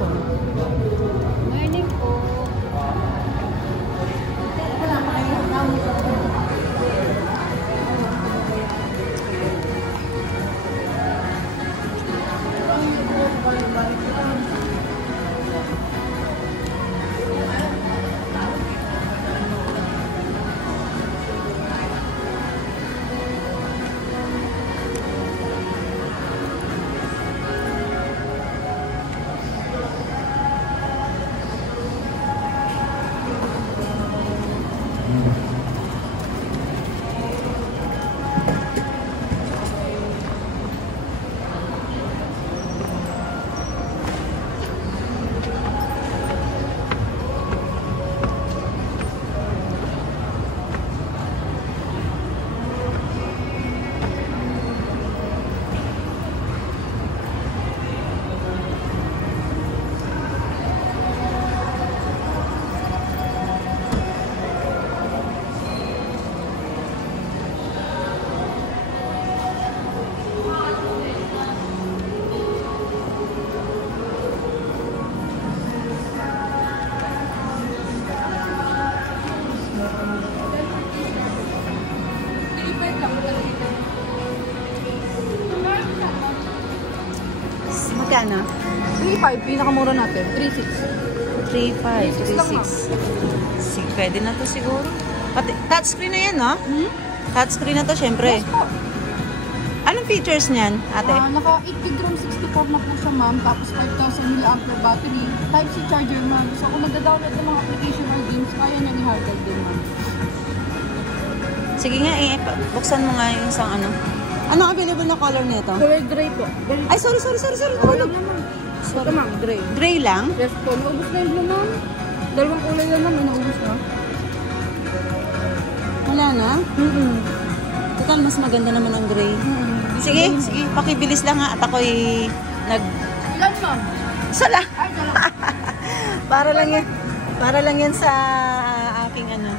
oh. Morning po. Magkano? 3.5, pinakamura natin. 3.6. 3.5, 3.6. Sige, pwede na to siguro. Pati, touchscreen na yan, no? Hmm? Touchscreen na to, syempre. Yes po. Anong features niyan, ate? Naka 8 gig RAM 64 na po siya, ma'am. Tapos 5,000 mAh battery. Type-C charger, ma'am. So kung nagda-download ng mga application or games, kaya niya i-hardal din, ma'am. Sige nga, buksan mo nga yung isang ano. Ano available na color nito? Color gray po. Ay, sorry. Wala naman. Ito, ma'am, gray. Gray lang? Yes po. Naubos na yung blue, ma'am. Dalawang kulay lang naman, naubos na. Wala na? Total, mas maganda naman ang gray. Sige, pakibilis lang ha. At ako'y Ilan, ma'am? Sala! Ay, dalawa. para lang yan sa aking ano.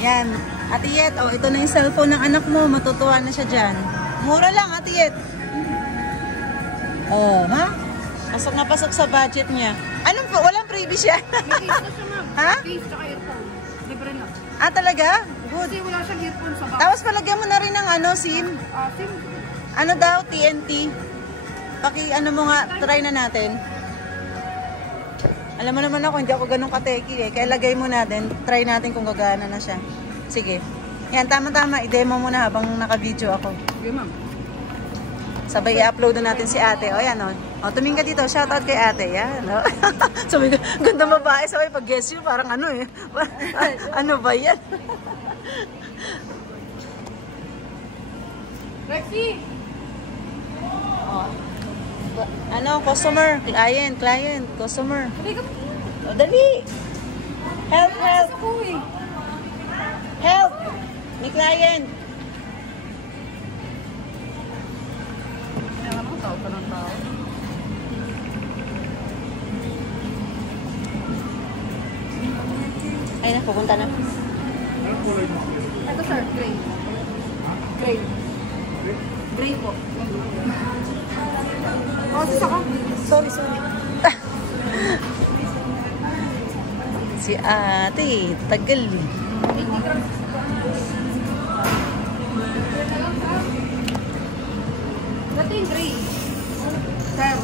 Yan. Ate Yet, oh, ito na yung cellphone ng anak mo. Matutuwa na siya dyan. Mura lang, Ate Yet. Oh, ha? Pasok na pasok sa budget niya. Anong po? Walang freebies yan. May case na siya, ma'am. Ha? Case tsaka earphone. Libre na. Ah, talaga? Good. Kasi wala siyang earphone sa box. Tapos palagyan mo na rin ng ano, SIM. SIM. Ano daw, TNT. Ano mo nga, try na natin. Alam mo naman ako, hindi ako ganun kateki eh. Kaya lagay mo natin, try natin kung gagana na siya. Sige. Yan, tama-tama. I-demo mo na habang naka-video ako. Sige, ma'am. Sabay i-upload na natin si ate. O, yan o. O, tumingin ka dito. Shoutout kay ate. Yan. O. Sabi ko, ganda babae. Sabay pag-guess you, parang ano eh. Ano ba yan? Rexy! O. Ano, customer. Client. Customer. O, dali. Help. Help! May client! Kaya naman, tao ka ng tao. Ay na, pupunta na. Ito, sir, gray. Gray po. Sisa ka. Sorry. Si ate, tagal eh. 80 grams. Ito yung gray. Sir,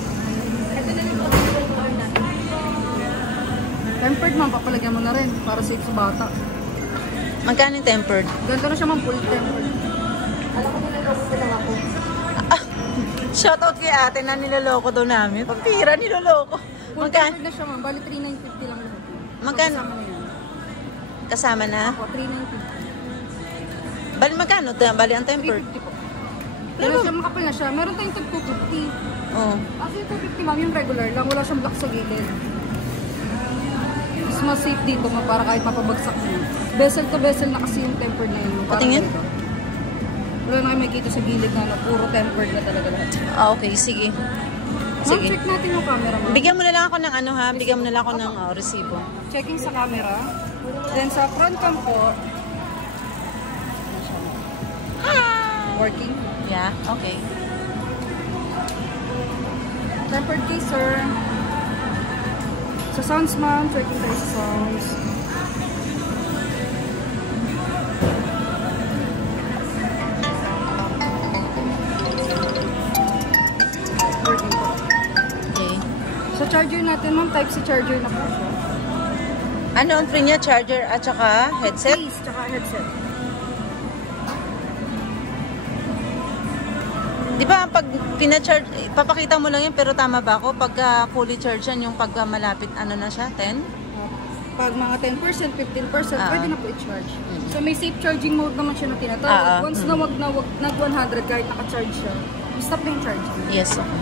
ito na yung color natin. Tempered, ma'am, papalagyan mo na rin para safe sa bata. Magkano yung tempered? Ganito na siya, ma'am, full tempered. Alam ko niloloko lang ako. Shoutout kay ate na niloloko daw namin. Pampira, niloloko. Full tempered na siya, ma'am. Bali, 3,950 lang lahat. Magkano? Kasama na? Ako, 3,950. Bali magkano? Bali ang tempered. 350 po. Pero siya, makapal na siya. Meron tayong tag 250. Oo. Kasi yung 250, ma'am, yung regular lang. Wala siyang block sa gilid. Mas safe dito, ma'am, para kahit mapabagsak mo. Bezel to bezel na kasi yung tempered na yun. Patingin? Wala na kayo makikita sa gilid na puro tempered na talaga lahat. Ah, okay. Sige. Ma'am, check natin yung camera, ma'am. Bigyan mo na lang ako ng ano ha. Bigyan mo na lang ako ng resibo. Checking sa camera. Then sa front cam po. Working. Yeah, okay. 10 tempered case, sir. Sa sounds, ma'am. Checking tayo sa sounds. Working po. Okay. Sa charger natin, ma'am, Type-C charger na po siya. Ano ang free niya? Charger at saka headset? Case, tsaka headset. Di ba pag pina-charge, papakita mo lang yan, pero tama ba ako? Pagka fully charge yan, yung pagka malapit, ano na siya? 10? Pag mga 10%, 15%, pwede na po i-charge. So may safe charging mode naman siya na tinatawag. Once na wag nag 100 kahit naka-charge siya, stop na yung charging. Yes, okay.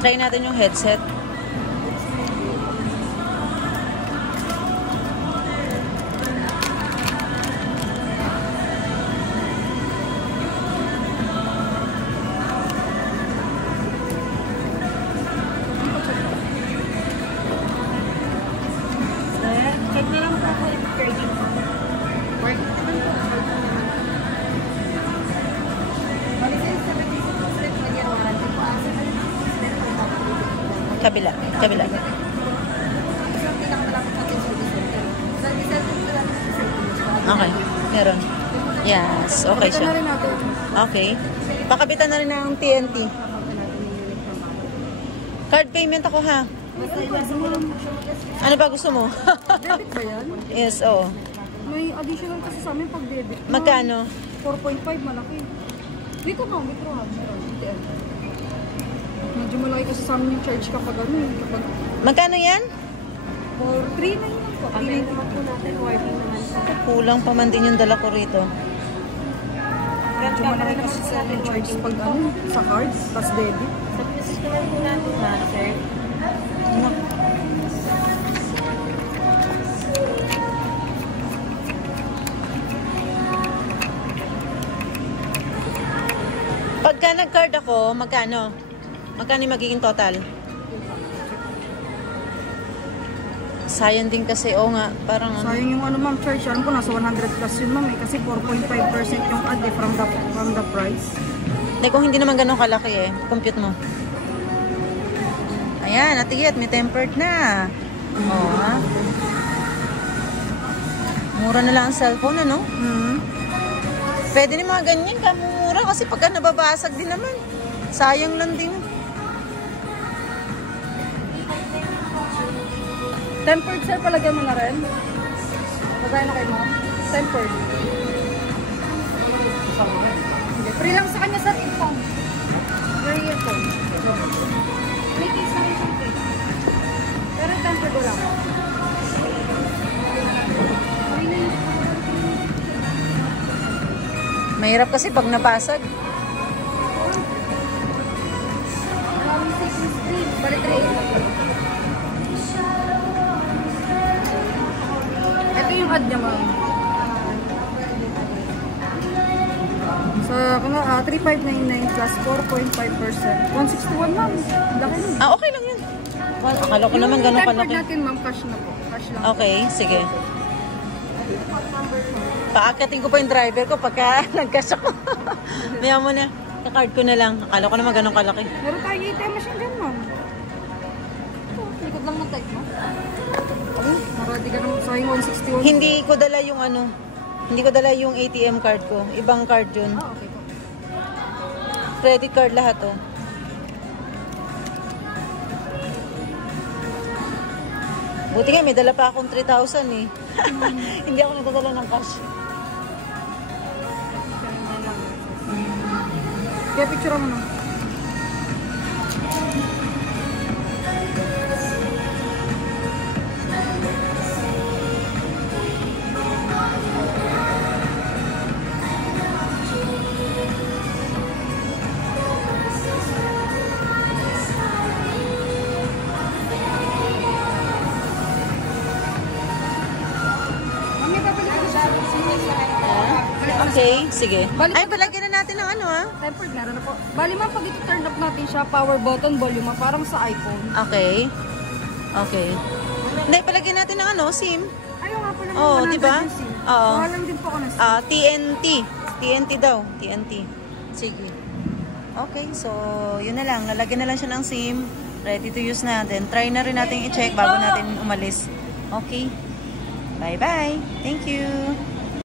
Try natin yung headset. Check na lang po ako yung charging. Work naman po. Kabila. Kabila. Okay. Meron. Yes. Okay siya. Na rin natin. Okay. Pakabitan na rin ng TNT. Card payment ako ha. Ano ba gusto mo? Debit ba yan? Yes, oo. May additional kasi sa amin pag debit. Magkano? 4.5 malaki. Dito ma'am, withdraw ha. Medyo malaki kasi sa amin yung charge kapag ano eh. Kapag Magkano yan? for 3 na yun po. 3 na yun po natin. Working naman sa. Kulang pa man din yung dala ko rito. Medyo malaki kasi sa amin yung charge pag ano, sa cards, tas debit. Sa position naman po natin ha, sir. Pagka nag-card ako, magkano? Magkano yung magiging total? Sayang din kasi, oo nga, parang ano. Sayang yung ano ma'am, charge. Alam ko nasa 100 plus yun ma'am eh. Kasi 4.5% yung add eh, from the price. Hindi, kung hindi naman ganun kalaki eh. Compute mo. Ayan, natigit. May tempered na. Oo, ha? Mura na lang ang cellphone, ano? Pwede ni mga ganyan, kamumura. Kasi pagka nababasag din naman. Sayang lang din. Tempered sir, palagyan mo na rin. Magkano na kayo ma'am? Tempered. Hindi, free lang sa kanya sa earphone. Your earphone. May case na rin siyang case. Pero tempered ko lang. Free na yun. Mahirap kasi pag napasag. Maraming savings free. Balik 3.8. Ito yung ad niya ma'am. So, 3,599 plus 4.5%. 161 ma'am. Laki nun. Ah, okay lang yun. Akala ko naman ganun Yung kalaki. tempered natin ma'am, cash na po. Cash lang. Okay, sige. Paakyatin ko pa yung driver ko pagka nag-cash ako. Maya mo na. Ka-card ko na lang. Akala ko naman ganun kalaki. Meron tayo ATM machine dyan ma'am. Ito, likod lang ng type mo. Maradi ka naman sa 161. Hindi ko dala yung ano. Hindi ko dala yung ATM card ko. Ibang card yun. Ah, okay po. Credit card lahat, oh. Buti nga, may dala pa akong 3,000 eh. Hindi ako nagdadala ng cash. Kaya picture mo na. Okay, sige. Balik- Ay, palagyan na natin ng ano, ah. Tempered meron na po. Bali ma'am, pag ito turn up natin siya, power button, volume, parang sa iPhone. Okay. Okay. Hindi, palagyan natin ng ano, SIM. Ayaw nga pala Oo, ng 100 diba? yung SIM. Oo. Walang din po ako ng SIM. TNT. TNT daw. TNT. Sige. Okay, so yun na lang. Lalagyan na lang siya ng SIM. Ready to use na. Then try na rin natin i-check bago natin umalis. Okay. Bye-bye. Thank you.